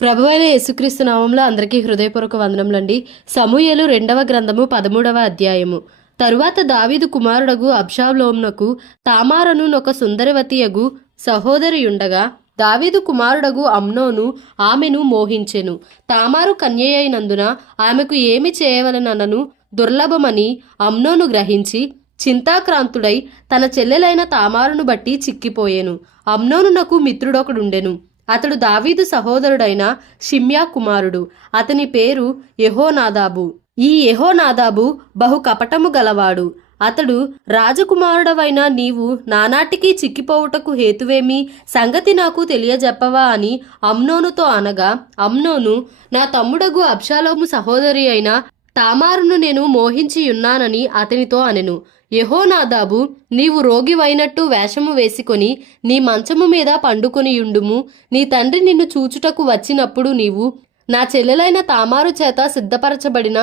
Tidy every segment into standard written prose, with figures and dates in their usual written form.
ప్రభువైన యేసుక్రీస్తు నామంలో అందరికీ హృదయపూర్వక వందనములండి. సమూయేలు 2వ గ్రంథము 13వ అధ్యాయము. తరువాత దావీదు కుమారుడగు అబ్షాలోమునకు తామారనునొక సుందరవతియగు సహోదరియుండగా దావీదు కుమారుడగు అమ్నోను ఆమెను మోహించెను. తామారు కన్యయైనందున ఆమెకు ఏమి చేయవలనను దుర్లభమని అమ్నోను గ్రహించి చింతాక్రాంతుడై తన చెల్లెలైన తామారును బట్టి చిక్కిపోయెను. అమ్నోనునకు మిత్రుడొకడుండెను. అతడు దావీదు సహోదరుడైన షిమ్యా కుమారుడు. అతని పేరు యెహోనాదాబు. ఈ యెహోనాదాబు బహు కపటము గలవాడు. అతడు రాజకుమారుడవైన నీవు నానాటికి చిక్కిపోవుటకు హేతువేమి? సంగతి నాకు తెలియజెప్పవా అని అమ్నోనుతో అనగా, అమ్నోను, నా తమ్ముడగు అబ్షాలోము సహోదరి అయిన తామారును నేను మోహించియున్నానని అతనితో అనెను. యెహోనాదాబు, నీవు రోగివైనట్టు వేషము వేసుకొని నీ మంచము మీద పండుకొనియుండుము. నీ తండ్రి నిన్ను చూచుటకు వచ్చినప్పుడు నీవు నా చెల్లెలైన తామారు చేత సిద్ధపరచబడిన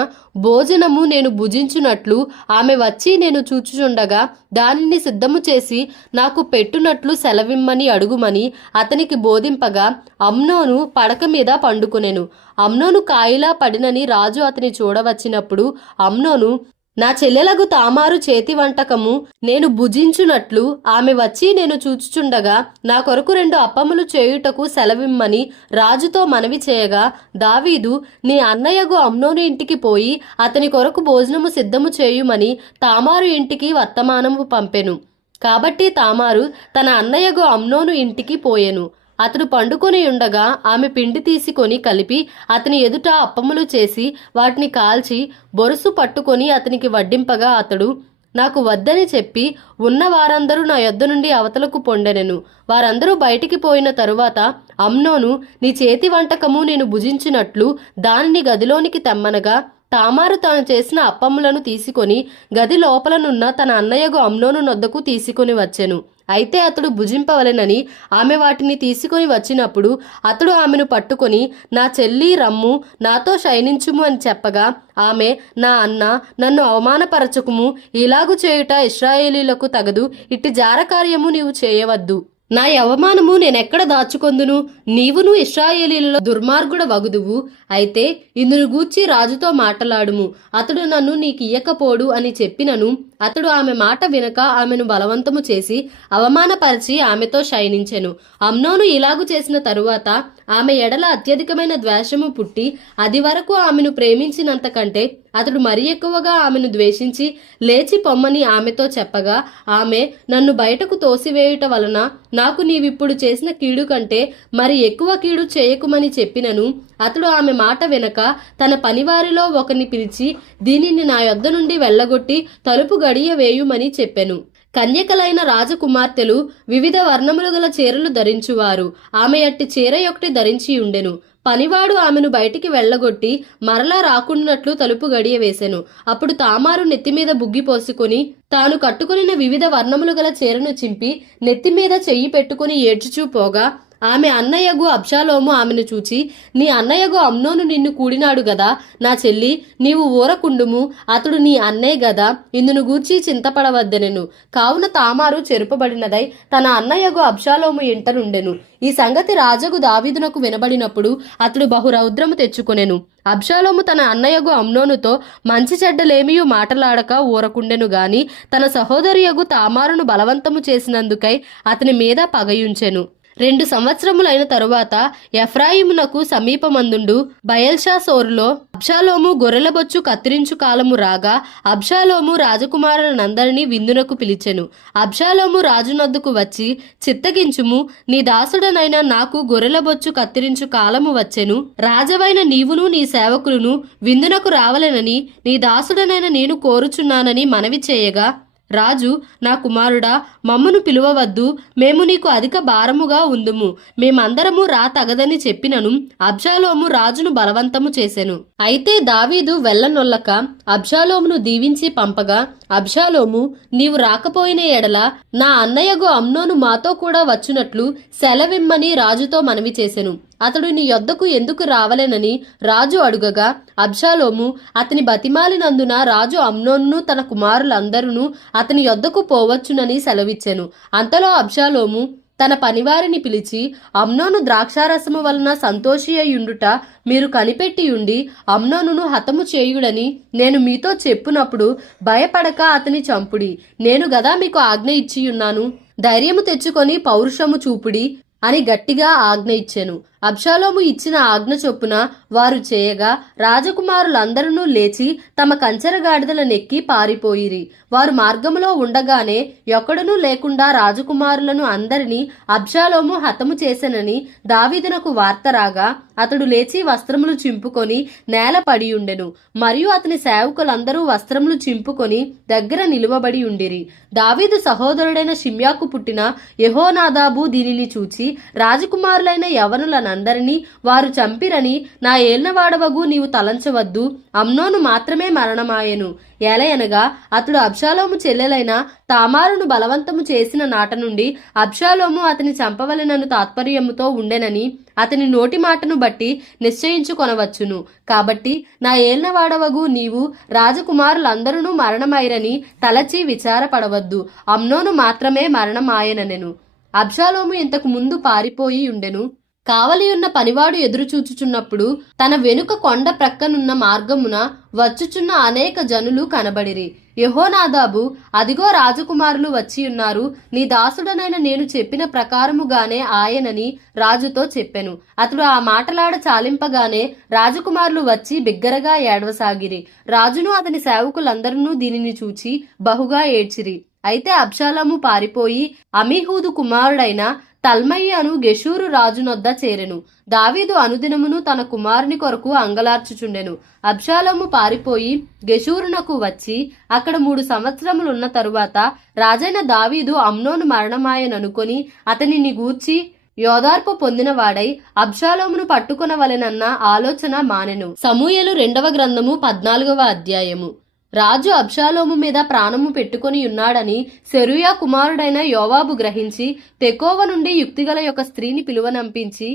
భోజనము నేను భుజించునట్లు ఆమె వచ్చి నేను చూచుచుండగా దానిని సిద్ధము చేసి నాకు పెట్టునట్లు సెలవిమ్మని అడుగుమని అతనికి బోధింపగా అమ్నోను పడక మీద పండుకొనెను. అమ్నోను కాయిలా పడినని రాజు అతని చూడవచ్చినప్పుడు అమ్నోను, నా చెల్లెలగు తామారు చేతి వంటకము నేను భుజించునట్లు ఆమె వచ్చి నేను చూచుచుండగా నా కొరకు 2 అప్పములు చేయుటకు సెలవిమ్మని రాజుతో మనవి చేయగా, దావీదు నీ అన్నయ్యగు అమ్నోను ఇంటికి పోయి అతని కొరకు భోజనము సిద్ధము చేయుమని తామారు ఇంటికి వర్తమానము పంపెను. కాబట్టి తామారు తన అన్నయ్యగు అమ్నోను ఇంటికి పోయెను. అతడు పండుకొని ఉండగా ఆమె పిండి తీసుకొని కలిపి అతని ఎదుట అప్పములు చేసి వాటిని కాల్చి బొరుసు పట్టుకొని అతనికి వడ్డింపగా అతడు, నాకు వద్దని చెప్పి ఉన్న వారందరూ నా యొద్ద నుండి అవతలకు పొండెనెను. వారందరూ బయటికి పోయిన తరువాత అమ్నోను, నీ చేతి వంటకము నేను భుజించినట్లు దానిని గదిలోనికి తెమ్మనగా తామారు తాను చేసిన అప్పములను తీసుకొని గది లోపలనున్న తన అన్నయ్యగు అమ్నోను నొద్దకు తీసుకొని వచ్చెను. అయితే అతడు భుజింపవలెనని ఆమె వాటిని తీసుకొని వచ్చినప్పుడు అతడు ఆమెను పట్టుకొని, నా చెల్లి రమ్ము, నాతో శయనించుము అని చెప్పగా ఆమె, నా అన్న, నన్ను అవమానపరచకుము, ఇలాగు చేయుట ఇశ్రాయేలీలకు తగదు, ఇట్టి జారకార్యము నీవు చేయవద్దు. నా అవమానము నేనెక్కడ దాచుకొందును? నీవును ఇశ్రాయేలీలలో దుర్మార్గుడ వగుదువు. అయితే ఇందును గూర్చి రాజుతో మాటలాడుము, అతడు నన్ను నీకియ్యకపోడు అని చెప్పినను అతడు ఆమె మాట వినక ఆమెను బలవంతము చేసి అవమానపరిచి ఆమెతో శయనించెను. అమ్నోను ఇలాగు చేసిన తరువాత ఆమె ఎడల అత్యధికమైన ద్వేషము పుట్టి అది వరకు ఆమెను ప్రేమించినంత కంటే అతడు మరి ఎక్కువగా ఆమెను ద్వేషించి లేచి పొమ్మని ఆమెతో చెప్పగా ఆమె, నన్ను బయటకు తోసివేయుట వలన నాకు నీవిప్పుడు చేసిన కీడు కంటే మరి ఎక్కువ కీడు చేయకుమని చెప్పినను అతడు ఆమె మాట వినక తన పనివారిలో ఒకరిని పిలిచి, దీనిని నా యొద్ద నుండి వెళ్ళగొట్టి తలుపు గడియ వేయుమని చెప్పెను. కన్యకలైన రాజకుమార్తెలు వివిధ వర్ణములు గల చీరలు ధరించువారు. ఆమె అట్టి చీర ఒకటి ధరించి ఉండెను. పనివాడు ఆమెను బయటికి వెళ్ళగొట్టి మరలా రాకుండానట్లు తలుపు గడియ వేసెను. అప్పుడు తామారు నెత్తిమీద బుగ్గి పోసుకొని తాను కట్టుకొనిన వివిధ వర్ణములు గల చీరను చింపి నెత్తిమీద చెయ్యి పెట్టుకుని ఏడ్చుచూ పోగా ఆమె అన్నయ్యగు అబ్షాలోము ఆమెను చూచి, నీ అన్నయ్యగు అమ్నోను నిన్ను కూడినాడు గదా, నా చెల్లి, నీవు ఊరకుండుము, అతడు నీ అన్నే గదా, ఇందును గూర్చి చింతపడవద్దనెను. కావున తామారు చెరుపబడినదై తన అన్నయ్యగు అబ్షాలోము ఇంట నుండెను. ఈ సంగతి రాజగు దావీదునకు వినబడినప్పుడు అతడు బహురౌద్రము తెచ్చుకొనెను. అబ్షాలోము తన అన్నయ్యగు అమ్నోనుతో మంచి చెడ్డలేమియూ మాటలాడక ఊరకుండెను గాని తన సహోదరియగు తామారును బలవంతము చేసినందుకై అతని మీద పగయుంచెను. 2 సంవత్సరములైన తరువాత ఎఫ్రాయిమునకు సమీపమందుండు బయల్షాసోరులో అబ్షాలోము గొర్రెలబొచ్చు కత్తిరించు కాలము రాగా అబ్షాలోము రాజకుమారులనందరినీ విందునకు పిలిచెను. అబ్షాలోము రాజునొద్దకు వచ్చి, చిత్తగించుము, నీ దాసుడనైన నాకు గొర్రెలబొచ్చు కత్తిరించు కాలము వచ్చెను. రాజవైన నీవును నీ సేవకులను విందునకు రావలెనని నీ దాసుడనైన నేను కోరుచున్నానని మనవి చేయగా రాజు, నా కుమారుడా, మమ్మను పిలువవద్దు, మేము నీకు అధిక భారముగా ఉందుము, మేమందరము రా తగదని చెప్పినను అబ్షాలోము రాజును బలవంతము చేసెను. అయితే దావీదు వెళ్ళనొల్లక అబ్షాలోమును దీవించి పంపగా అబ్షాలోము, నీవు రాకపోయిన ఎడల నా అన్నయ్యగు అమ్నోను మాతో కూడా వచ్చునట్లు సెలవిమ్మని రాజుతో మనవి చేసెను. అతడు నీ యొద్దకు ఎందుకు రావలెనని రాజు అడుగగా అబ్షాలోము అతని బతిమాలినందున రాజు అమ్నోనును తన కుమారులందరూ అతని యొద్దకు పోవచ్చునని సెలవిచ్చెను. అంతలో అబ్షాలోము, తన పనివారిని పిలిచి, అమ్నోను ద్రాక్షారసము వలన సంతోషి అయ్యుండుట మీరు కనిపెట్టియుండి అమ్నోనును హతము చేయుడని నేను మీతో చెప్పునప్పుడు భయపడక అతని చంపుడి. నేను గదా మీకు ఆజ్ఞ ఇచ్చియున్నాను. ధైర్యము తెచ్చుకొని పౌరుషము చూపుడి అని గట్టిగా ఆజ్ఞ ఇచ్చెను. అబ్షాలోము ఇచ్చిన ఆజ్ఞ చొప్పున వారు చేయగా రాజకుమారులందరూ లేచి తమ కంచెరగాడిదల నెక్కి పారిపోయిరి. వారు మార్గములో ఉండగానే ఎక్కడనూ లేకుండా రాజకుమారులను అందరినీ అబ్షాలోము హతము చేసెనని దావీదునకు వార్త రాగా అతడు లేచి వస్త్రములు చింపుకొని నేల పడియుండెను. మరియు అతని సేవకులందరూ వస్త్రములు చింపుకొని దగ్గర నిలువబడి ఉండిరి. దావీదు సహోదరుడైన షిమ్యాకు పుట్టిన యెహోనాదాబు దీనిని చూచి, రాజకుమారులైన యవనులనందరినీ వారు చంపిరని నా ఏళ్లవాడవగు నీవు తలంచవద్దు. అమ్నోను మాత్రమే మరణమాయెను. ఏలయనగా అతడు అబ్షాలోము చెల్లెలైన తామారును బలవంతము చేసిన నాట నుండి అబ్షాలోము అతని చంపవలెనను తాత్పర్యముతో ఉండెనని అతని నోటి మాటను బట్టి నిశ్చయించుకొనవచ్చును. కాబట్టి నా ఏళ్లవాడవగు నీవు రాజకుమారులందరూ మరణమైరని తలచి విచారపడవద్దు. అమ్నోను మాత్రమే మరణమాయనెను. అబ్షాలోము ఇంతకు ముందు పారిపోయి ఉండెను. కావలియున్న పనివాడు ఎదురుచూచుచున్నప్పుడు తన వెనుక కొండ ప్రక్కనున్న మార్గమున వచ్చుచున్న అనేక జనులు కనబడిరి. యెహోనాదాబు, అదిగో రాజకుమారులు వచ్చియున్నారు, నీ దాసుడనైన నేను చెప్పిన ప్రకారముగానే ఆయనని రాజుతో చెప్పెను. అతడు ఆ మాటలాడ చాలింపగానే రాజకుమారులు వచ్చి బిగ్గరగా ఏడవసాగిరి. రాజును అతని సేవకులందరూ దీనిని చూచి బహుగా ఏడ్చిరి. అయితే అబ్షాలోము పారిపోయి అమీహూదు కుమారుడైన తల్మయ్యను గెషూరు రాజునొద్ద చేరెను. దావీదు అనుదినమును తన కుమారుని కొరకు అంగలార్చుచుండెను. అబ్షాలోము పారిపోయి గెషూరునకు వచ్చి అక్కడ 3 సంవత్సరములున్న తరువాత రాజైన దావీదు అమ్నోను మరణమాయననుకొని అతనిని గూర్చి యోదార్పు పొందినవాడై అబ్షాలోమును పట్టుకొనవలెనన్న ఆలోచన మానెను. సమూయేలు 2వ గ్రంథము 14వ అధ్యాయము. రాజు అబ్షాలోము మీద ప్రాణము పెట్టుకొని ఉన్నాడని సెరూయా కుమారుడైన యోవాబు గ్రహించి తెకోవ నుండి యుక్తిగల యొక్క స్త్రీని పిలువనంపించి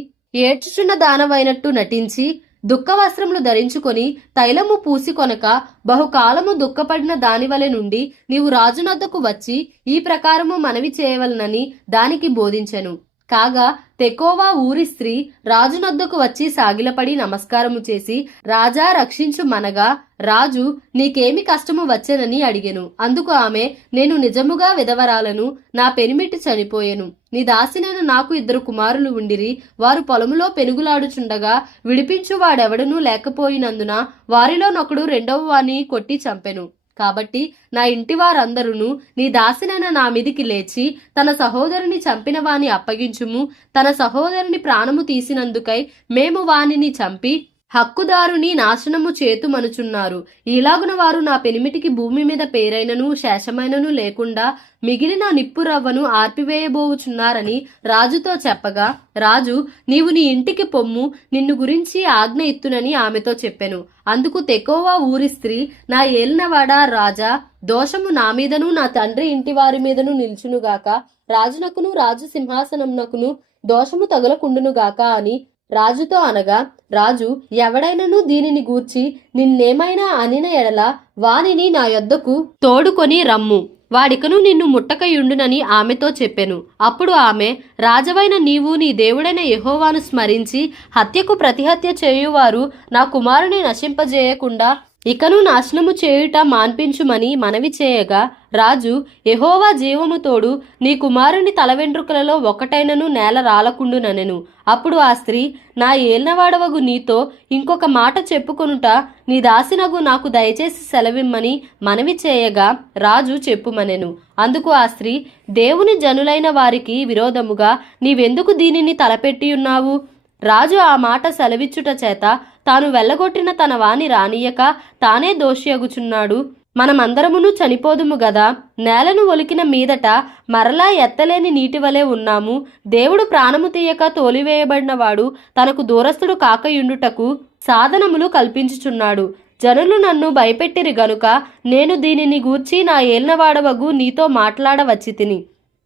ఏడ్చుచున్న దానవైనట్టు నటించి దుఃఖవస్త్రములు ధరించుకొని తైలము పూసి కొనక బహుకాలము దుఃఖపడిన దానివలె నుండి నీవు రాజునొద్దకు వచ్చి ఈ ప్రకారము మనవి చేయవలనని దానికి బోధించెను. కాగా తెకోవా ఊరి స్త్రీ రాజునొద్దకు వచ్చి సాగిలపడి నమస్కారము చేసి, రాజా రక్షించు మనగా, రాజు నీకేమి కష్టము వచ్చెనని అడిగెను. అందుకు ఆమె, నేను నిజముగా విధవరాలను, నా పెనిమిటి చనిపోయెను. నీ దాసినైన నాకు 2 కుమారులు ఉండిరి. వారు పొలములో పెనుగులాడుచుండగా విడిపించువాడెవడనూ లేకపోయినందున వారిలోనొకడు రెండవ వాని కొట్టి చంపెను. కాబట్టి నా ఇంటి వారందరూ నీ దాసినైన నా మీదికి లేచి తన సహోదరుని చంపిన వాని అప్పగించుము. తన సహోదరుని ప్రాణము తీసినందుకై మేము వానిని చంపి హక్కుదారుని నాశనము చేతుమనుచున్నారు. ఇలాగున వారు నా పెనిమిటికి భూమి మీద పేరైనను శేషమైనను లేకుండా మిగిలిన నిప్పురవ్వను ఆర్పివేయబోవుచున్నారని రాజుతో చెప్పగా, రాజు, నీవు నీ ఇంటికి పొమ్ము, నిన్ను గురించి ఆజ్ఞ ఇత్తునని ఆమెతో చెప్పెను. అందుకు తెకోవా ఊరి స్త్రీ, నా ఏలినవాడా రాజా, దోషము నా మీదను నా తండ్రి ఇంటి వారి మీదను నిల్చునుగాక, రాజునకును రాజు సింహాసనమునకును దోషము తగులకుండునుగాక అని రాజుతో అనగా, రాజు, ఎవడైనను దీనిని గూర్చి నిన్నేమైనా అనిన ఎడల వానిని నా యొద్దకు తోడుకొని రమ్ము, వాడికను నిన్ను ముట్టకయుండునని ఆమెతో చెప్పెను. అప్పుడు ఆమె, రాజవైన నీవు నీ దేవుడైన యెహోవాను స్మరించి హత్యకు ప్రతిహత్య చేయువారు నా కుమారుని నశింపజేయకుండా ఇకను నాశనము చేయుట మాన్పించుమని మనవి చేయగా, రాజు, యెహోవా జీవము తోడు, నీ కుమారుని తల వెంట్రుకలలో ఒకటైనను నేల రాలకుండుననెను. అప్పుడు ఆ స్త్రీ, నా ఏల్నవాడవగు నీతో ఇంకొక మాట చెప్పుకొనుట నీ దాసినగు నాకు దయచేసి సెలవిమ్మని మనవి చేయగా, రాజు చెప్పుమనెను. అందుకు ఆ స్త్రీ, దేవుని జనులైన వారికి విరోధముగా నీవెందుకు దీనిని తలపెట్టియున్నావు? రాజు ఆ మాట సెలవిచ్చుట చేత తాను వెళ్ళగొట్టిన తన వాని రానియక తానే దోషియగుచున్నాడు. మనమందరమును చనిపోదుము గదా, నేలను ఒలికిన మీదట మరలా ఎత్తలేని నీటి వలె ఉన్నాము. దేవుడు ప్రాణము తీయక తోలివేయబడినవాడు తనకు దూరస్థుడు కాకయుండుటకు సాధనములు కల్పించుచున్నాడు. జనులు నన్ను భయపెట్టిరి గనుక నేను దీనిని గూర్చి నా ఏల్నవాడవగు నీతో మాట్లాడవచ్చి తిని.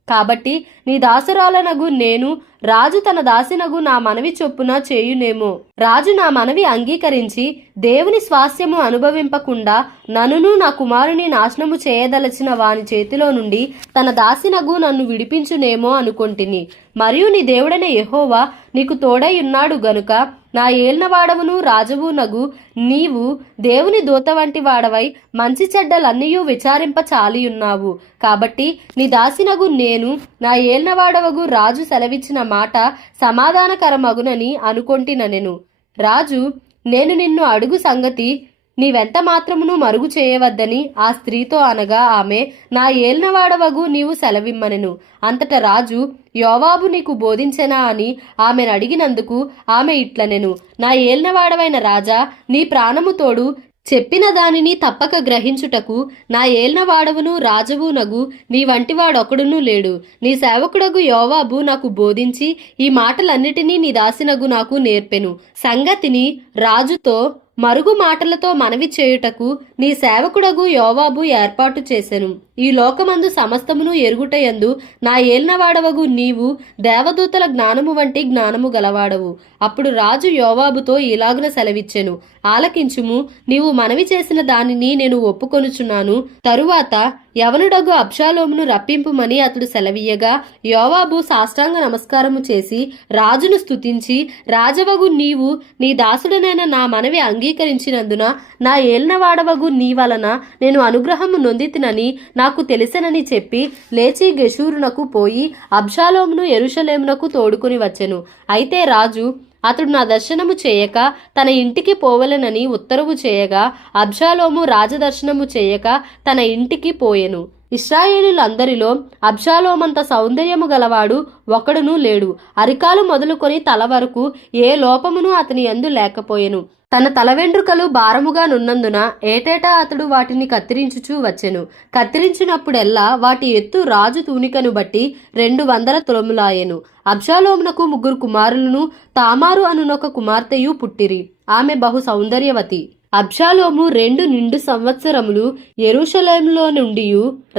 కాబట్టి నీ దాసురాలనగు నేను రాజు తన దాసినగు నా మనవి చొప్పున చేయునేమో. రాజు నా మనవి అంగీకరించి దేవుని స్వాస్యము అనుభవింపకుండా నన్నును నా కుమారుని నాశనము చేయదలచిన వాని చేతిలో నుండి తన దాసినగు నన్ను విడిపించునేమో అనుకొంటిని. మరియు నీ దేవుడైన యెహోవా నీకు తోడై ఉన్నాడు గనుక నా ఏల్నవాడవును రాజువు నగు నీవు దేవుని దూత వంటి వాడవై మంచి చెడ్డలన్నీయూ విచారింప చాలియున్నావు. కాబట్టి నీ దాసినగు నేను నా ఏల్నవాడవగు రాజు సెలవిచ్చిన మాట సమాధానకరమగునని అనుకొంటినెను. రాజు నేను నిన్ను అడుగు సంగతి నీవెంత మాత్రమును మరుగు చేయవద్దని ఆ స్త్రీతో అనగా ఆమె నా ఏల్నవాడవగు నీవు సెలవిమ్మనెను. అంతట రాజు యోవాబు నీకు బోధించెనా అని ఆమెను అడిగినందుకు ఆమె ఇట్లనెను, నా ఏల్నవాడవైన రాజా, నీ ప్రాణము తోడు చెప్పిన దానిని తప్పక గ్రహించుటకు నా ఏల్నవాడవును రాజువు నగు నీ వంటివాడొకడునూ లేడు. నీ సేవకుడగు యోవాబు నాకు బోధించి ఈ మాటలన్నిటినీ నీ దాసినగు నాకు నేర్పెను. సంగతిని రాజుతో మరుగు మాటలతో మనవి చేయుటకు నీ సేవకుడగు యోవాబు ఏర్పాటు చేసెను. ఈ లోకమందు సమస్తమును ఎరుగుటయందు నా ఏల్నవాడవగు నీవు దేవదూతల జ్ఞానము వంటి జ్ఞానము గలవాడవు. అప్పుడు రాజు యోవాబుతో ఇలాగున సెలవిచ్చెను, ఆలకించుము, నీవు మనవి చేసిన దానిని నేను ఒప్పుకొనుచున్నాను. తరువాత యవనుడగు అబ్షాలోమును రప్పింపుమని అతడు సెలవీయగా యోవాబు సాష్టాంగ నమస్కారము చేసి రాజును స్తుతించి, రాజవగు నీవు నీ దాసుడనైన నా మనవి అంగీకరించినందున నా ఏల్నవాడవగు నీ వలన నేను అనుగ్రహము నొందితినని నాకు తెలిసెనని చెప్పి లేచి గెషూరునకు పోయి అబ్షాలోమును యెరూషలేమునకు తోడుకుని వచ్చెను. అయితే రాజు అతడు నా దర్శనము చేయక తన ఇంటికి పోవలెనని ఉత్తరువు చేయగా అబ్షాలోము రాజదర్శనము చేయక తన ఇంటికి పోయెను. ఇశ్రాయేలీలందరిలో అబ్షాలోమంత సౌందర్యము గలవాడు ఒకడునూ లేడు. అరికాలు మొదలుకొని తల వరకు ఏ లోపమును అతని యందు లేకపోయెను. తన తల వెంట్రుకలు భారముగా నున్నందున ఏటేటా అతడు వాటిని కత్తిరించుచూ వచ్చెను. కత్తిరించినప్పుడెల్లా వాటి ఎత్తు రాజు తూనికను బట్టి 200 తులములాయెను. అబ్షాలోమునకు 3 కుమారులను తామారు అనునొక కుమార్తెయు పుట్టిరి. ఆమె బహు సౌందర్యవతి. అబ్షాలోము 2 నిండు సంవత్సరములు యెరూషలేములో నుండి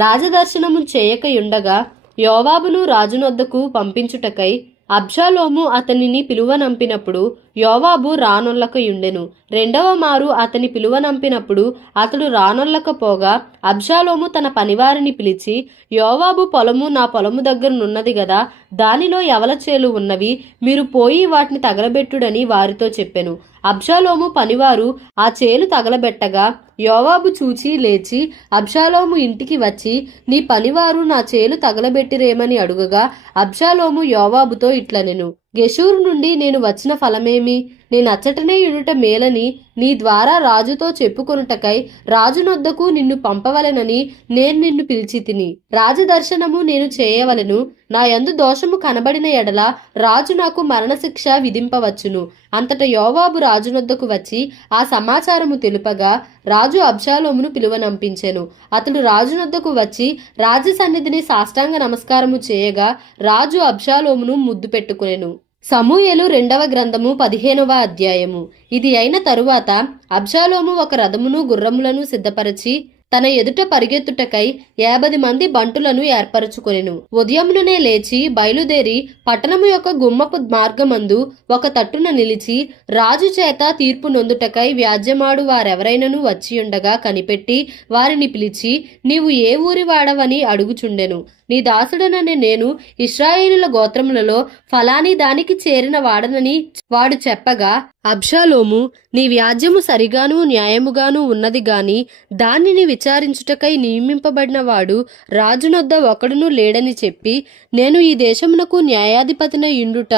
రాజదర్శనము చేయకయుండగా యోవాబును రాజునొద్దకు పంపించుటకై అబ్షాలోము అతనిని పిలువనంపినప్పుడు యోవాబు రానొల్లకయుండెను. 2వ మారు అతని పిలువనంపినప్పుడు అతడు రానొల్లకపోగా అబ్షాలోము తన పనివారిని పిలిచి, యోవాబు పొలము నా పొలము దగ్గరనున్నది గదా, దానిలో యవల చేలు ఉన్నవి, మీరు పోయి వాటిని తగలబెట్టుడని వారితో చెప్పెను. అబ్షాలోము పనివారు ఆ చేలు తగలబెట్టగా యోవాబు చూచి లేచి అబ్షాలోము ఇంటికి వచ్చి, నీ పనివారు నా చేలు తగలబెట్టిరేమని అడుగగా అబ్షాలోము యోవాబుతో ఇట్లనెను, గెషూరు నుండి నేను వచ్చిన ఫలమేమి? నేను అచ్చటనే యుడుట మేలని నీ ద్వారా రాజుతో చెప్పుకొనుటకై రాజునొద్దకు నిన్ను పంపవలెనని నేను నిన్ను పిలిచి తిని. రాజదర్శనము నేను చేయవలెను. నా యందు దోషము కనబడిన ఎడల రాజు నాకు మరణశిక్ష విధింపవచ్చును. అంతట యోవాబు రాజునొద్దకు వచ్చి ఆ సమాచారము తెలుపగా రాజు అబ్షాలోమును పిలువనంపించెను. అతడు రాజునొద్దకు వచ్చి రాజు సన్నిధిని సాష్టాంగ నమస్కారము చేయగా రాజు అబ్షాలోమును ముద్దు పెట్టుకునెను. సమూయేలు 2వ గ్రంథము 15వ అధ్యాయము. ఇది అయిన తరువాత అబ్షాలోము ఒక రథమును గుర్రములను సిద్ధపరచి తన ఎదుట పరిగెత్తుటకై 50 మంది బంటులను ఏర్పరచుకొనెను. ఉదయముననే లేచి బయలుదేరి పట్టణము యొక్క గుమ్మపు మార్గమందు ఒక తట్టున నిలిచి రాజు చేత తీర్పు నొందుటకై వ్యాజ్యమాడు వారెవరైనను వచ్చియుండగా కనిపెట్టి వారిని పిలిచి, నీవు ఏ ఊరి వాడవని అడుగుచుండెను. నీ దాసుడననే నేను ఇశ్రాయేలుల గోత్రములలో ఫలాని దానికి చేరిన వాడనని వాడు చెప్పగా అబ్షాలోము, నీ వ్యాజ్యము సరిగాను న్యాయముగాను ఉన్నది గాని దానిని విచారించుటకై నియమింపబడిన వాడు రాజునొద్ద ఒకడును లేడని చెప్పి, నేను ఈ దేశమునకు న్యాయాధిపతిన యుండుట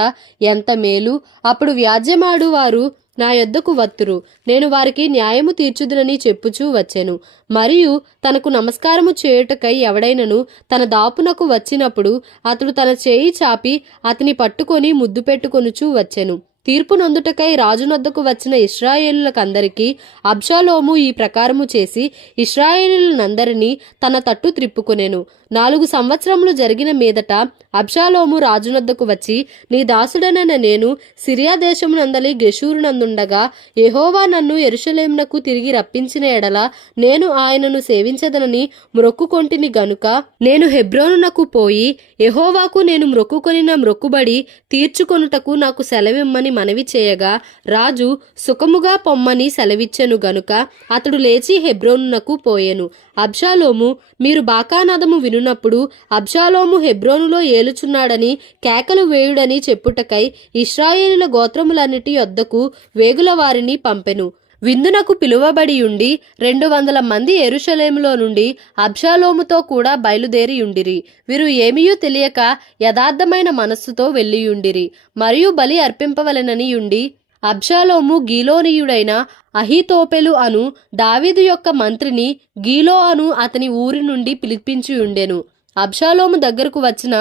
ఎంత మేలు. అప్పుడు వ్యాజ్యమాడు వారు నా యొద్దకు వత్తురు, నేను వారికి న్యాయము తీర్చుదునని చెప్పుచూ వచ్చెను. మరియు తనకు నమస్కారము చేయుటకై ఎవడైనను తన దాపునకు వచ్చినప్పుడు అతడు తన చేయి చాపి అతని పట్టుకొని ముద్దు పెట్టుకొనుచూ వచ్చెను. తీర్పు నొందుటకై రాజునొద్దకు వచ్చిన ఇశ్రాయేలులకందరికీ అబ్షాలోము ఈ ప్రకారము చేసి ఇశ్రాయేలులందరినీ తన తట్టు త్రిప్పుకొనెను. 4 సంవత్సరములు జరిగిన మీదట అబ్షాలోము రాజునొద్దకు వచ్చి, నీ దాసుడనైన నేను సిరియా దేశమునందలి గెషూరునందుండగా యెహోవా నన్ను యెరూషలేమునకు తిరిగి రప్పించిన ఎడల నేను ఆయనను సేవించదనని మ్రొక్కుకొంటిని గనుక నేను హెబ్రోనునకు పోయి యెహోవాకు నేను మ్రొక్కుకొనిన మ్రొక్కుబడి తీర్చుకొనుటకు నాకు సెలవిమ్మని మనవి చేయగా రాజు సుఖముగా పొమ్మని సెలవిచ్చెను గనుక అతడు లేచి హెబ్రోనునకు పోయెను. అబ్షాలోము మీరు బాకానాదము వినున్నప్పుడు అబ్షాలోము హెబ్రోనులో ఏలుచున్నాడని కేకలు వేయుడని చెప్పుటకై ఇశ్రాయేలుల గోత్రములన్నిటి యొద్దకు వేగుల వారిని పంపెను. విందునకు పిలువబడియుండి 200 మంది యెరూషలేములో నుండి అబ్షాలోముతో కూడా బయలుదేరియుండిరి. వీరు ఏమీయూ తెలియక యథార్థమైన మనస్సుతో వెళ్ళియుండిరి. మరియు బలి అర్పింపవలెనని యుండి అబ్షాలోము గీలోనీయుడైన అహీతోపెలు అను దావీదు యొక్క మంత్రిని గీలో అను అతని ఊరి నుండి పిలిపించియుండెను. అబ్షాలోము దగ్గరకు వచ్చిన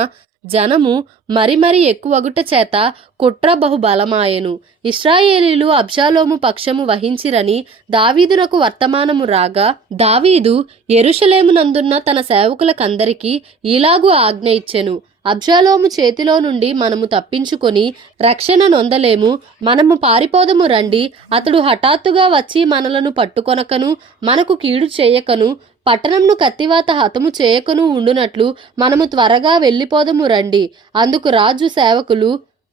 జనము మరి ఎక్కువగుట చేత కుట్ర బహుబలమాయెను. ఇశ్రాయేలీలు అబ్షాలోము పక్షము వహించిరని దావీదునకు వర్తమానము రాగా దావీదు యెరూషలేమునందున్న తన సేవకులకందరికీ ఇలాగు ఆజ్ఞ ఇచ్చెను, అబ్షాలోము చేతిలో నుండి మనము తప్పించుకొని రక్షణ నొందలేము. మనము పారిపోదము రండి. అతడు హఠాత్తుగా వచ్చి మనలను పట్టుకొనకను మనకు కీడు చేయకను పట్టణంను కత్తివాత హతము చేయకను ఉండునట్లు మనము త్వరగా వెళ్ళిపోదము రండి. అందుకు రాజు సేవకులు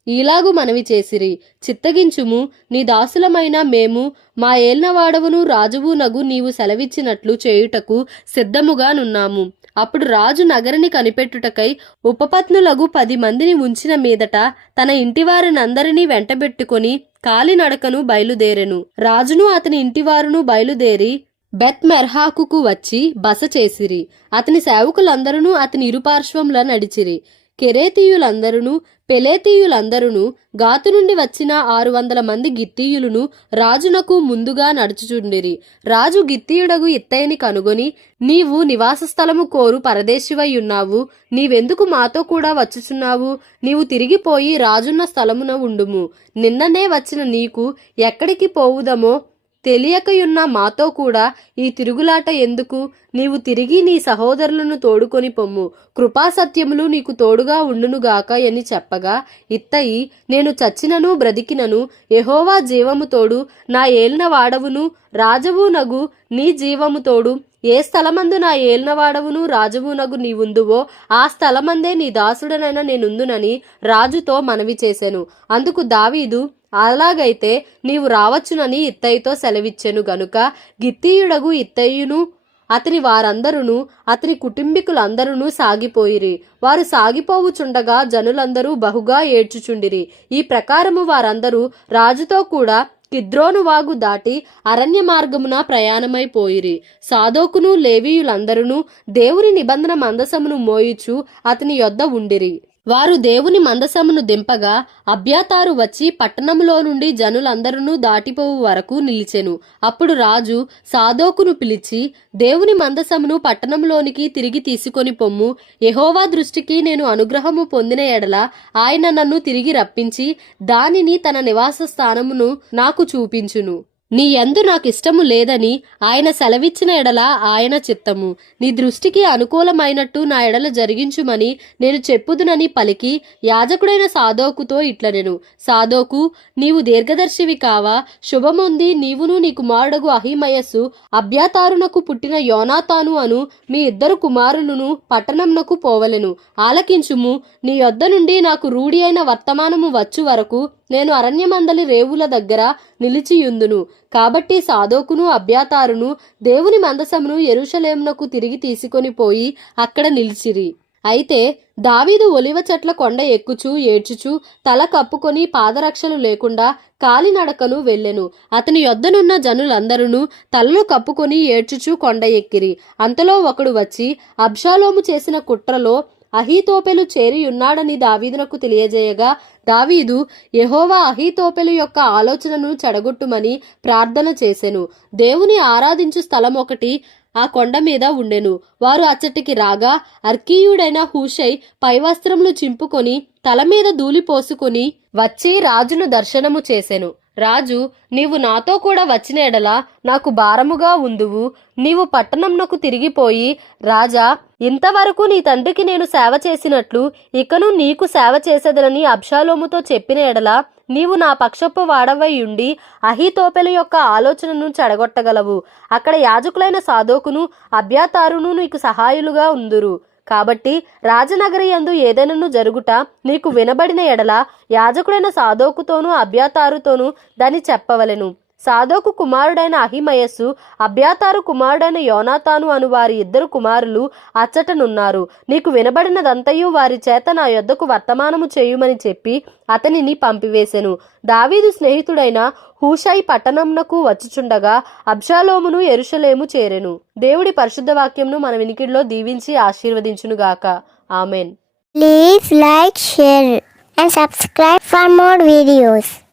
ఈలాగు మనవి చేసిరి, చిత్తగించుము, నీ దాసులమైన మేము మా ఏల్నవాడవును రాజువు నగు నీవు సెలవిచ్చినట్లు చేయుటకు సిద్ధముగానున్నాము. అప్పుడు రాజు నగరిని కనిపెట్టుటకై ఉపపత్నులగు 10 మందిని ఉంచిన మీదట తన ఇంటివారినందరినీ వెంటబెట్టుకొని కాలినడకను బయలుదేరెను. రాజును అతని ఇంటివారును బయలుదేరి బెత్ మెర్హాకుకు వచ్చి బస చేసిరి. అతని సేవకులందరూ అతని ఇరుపార్శ్వంల నడిచిరి. కెరేతీయులందరూ పెలేతీయులందరూ గాతు నుండి వచ్చిన 600 మంది గిత్తీయులను రాజునకు ముందుగా నడుచుచుండిరి. రాజు గిత్తీయుడగు ఇత్తయిని కనుగొని, నీవు నివాస స్థలము కోరు పరదేశివై ఉన్నావు, నీవెందుకు మాతో కూడా వచ్చుచున్నావు? నీవు తిరిగిపోయి రాజున్న స్థలమున ఉండుము. నిన్ననే వచ్చిన నీకు ఎక్కడికి పోవుదమో తెలియకయున్న మాతో కూడా ఈ తిరుగులాట ఎందుకు? నీవు తిరిగి నీ సహోదరులను తోడుకొని పొమ్ము, కృపాసత్యములు నీకు తోడుగా ఉండునుగాక అని చెప్పగా ఇత్తయి, నేను చచ్చినను బ్రతికినను యెహోవా జీవము తోడు, నా ఏలిన వాడవును రాజవు నగు నీ జీవము తోడు. ఏ స్థలమందు నా ఏలినవాడవును రాజవు నగు నీవుందువో ఆ స్థలమందే నీ దాసుడనైనా నేనుందునని రాజుతో మనవి చేసెను. అందుకు దావీదు, అలాగైతే నీవు రావచ్చునని ఇత్తయితో సెలవిచ్చెను గనుక గిత్తీయుడగు ఇత్తయియును అతని వారందరూ అతని కుటుంబీకులందరూ సాగిపోయిరి. వారు సాగిపోవుచుండగా జనులందరూ బహుగా ఏడ్చుచుండిరి. ఈ ప్రకారము వారందరూ రాజుతో కూడా కిద్రోను వాగు దాటి అరణ్య మార్గమున ప్రయాణమైపోయిరి. సాదోకును లేవీయులందరూ దేవుని నిబంధన మందసమును మోయుచు అతని యొద్ద ఉండిరి. వారు దేవుని మందసమును దింపగా అబ్యాతారు వచ్చి పట్టణములో నుండి జనులందరూ దాటిపోవు వరకు నిలిచెను. అప్పుడు రాజు సాదోకును పిలిచి, దేవుని మందసమును పట్టణంలోనికి తిరిగి తీసుకొని పొమ్ము. యెహోవా దృష్టికి నేను అనుగ్రహము పొందిన ఎడల ఆయన నన్ను తిరిగి రప్పించి దానిని తన నివాస స్థానమును నాకు చూపించును. నీ యందు నాకిష్టము లేదని ఆయన సెలవిచ్చిన ఎడల ఆయన చిత్తము. నీ దృష్టికి అనుకూలమైనట్టు నా ఎడల జరిగించుమని నేను చెప్పుదునని పలికి యాజకుడైన సాదోకుతో ఇట్లనెను, సాదోకు, నీవు దీర్ఘదర్శివి కావా? శుభముంది, నీవును నీ కుమారుడగు అహిమయస్సు అబ్యాతారునకు పుట్టిన యోనాతాను అను మీ 2 కుమారులను పట్టణంనకు పోవలెను. ఆలకించుము, నీ యొద్ద నుండి నాకు రూఢి అయిన వర్తమానము వచ్చు వరకు నేను అరణ్యమందలి రేవుల దగ్గర నిలిచియుందును. కాబట్టి సాదోకును అబ్యాతారును దేవుని మందసమును యెరూషలేమునకు తిరిగి తీసుకొని పోయి అక్కడ నిలిచిరి. అయితే దావీదు ఒలివ చెట్ల కొండ ఎక్కుచూ ఏడ్చుచూ తల కప్పుకొని పాదరక్షలు లేకుండా కాలినడకను వెళ్ళెను. అతని యొద్దనున్న జనులందరూ తలలు కప్పుకొని ఏడ్చుచూ కొండ ఎక్కిరి. అంతలో ఒకడు వచ్చి అబ్షాలోము చేసిన కుట్రలో అహీతోపెలు చేరియున్నాడని దావీదునకు తెలియజేయగా దావీదు యెహోవా అహీతోపెలు యొక్క ఆలోచనను చెడగొట్టుమని ప్రార్థన చేసెను. దేవుని ఆరాధించు స్థలం ఒకటి ఆ కొండ మీద ఉండెను. వారు అచ్చటికి రాగా అర్కీయుడైన హూషై పైవస్త్రములు చింపుకొని తల మీద ధూళి పోసుకొని వచ్చి రాజును దర్శనము చేసెను. రాజు, నీవు నాతో కూడా వచ్చిన ఎడల నాకు భారముగా ఉందువు. నీవు పట్టణంనకు తిరిగిపోయి, రాజా, ఇంతవరకు నీ తండ్రికి నేను సేవ చేసినట్లు ఇకను నీకు సేవ చేసేదనని అబ్షాలోముతో చెప్పిన ఎడల నీవు నా పక్షపు వాడవై ఉండి అహీతోపెలు యొక్క ఆలోచనను చెడగొట్టగలవు. అక్కడ యాజకులైన సాదోకును అబ్యాతారును నీకు సహాయులుగా ఉందురు. కాబట్టి రాజనగరి యందు ఏదైనను జరుగుట నీకు వినబడిన ఎడల యాజకుడైన సాదోకుతోనూ అబ్యాతారుతోనూ దాన్ని చెప్పవలెను. సాదోకు కుమారుడైన అహిమయస్సు, అబ్యాతారు కుమారుడైన యోనాతాను అను వారి 2 కుమారులు అచ్చటనున్నారు. నీకు వినబడినదంతయు వారి చేత నా యొద్దకు వర్తమానము చేయుమని చెప్పి అతనిని పంపివేశెను. దావీదు స్నేహితుడైన హూషై పట్టణంనకు వచ్చుచుండగా అబ్షాలోమును యెరూషలేము చేరెను. దేవుడి పరిశుద్ధ వాక్యంను మన వినికిడిలో దీవించి ఆశీర్వదించునుగాక. Amen. Please like, share and subscribe for more videos.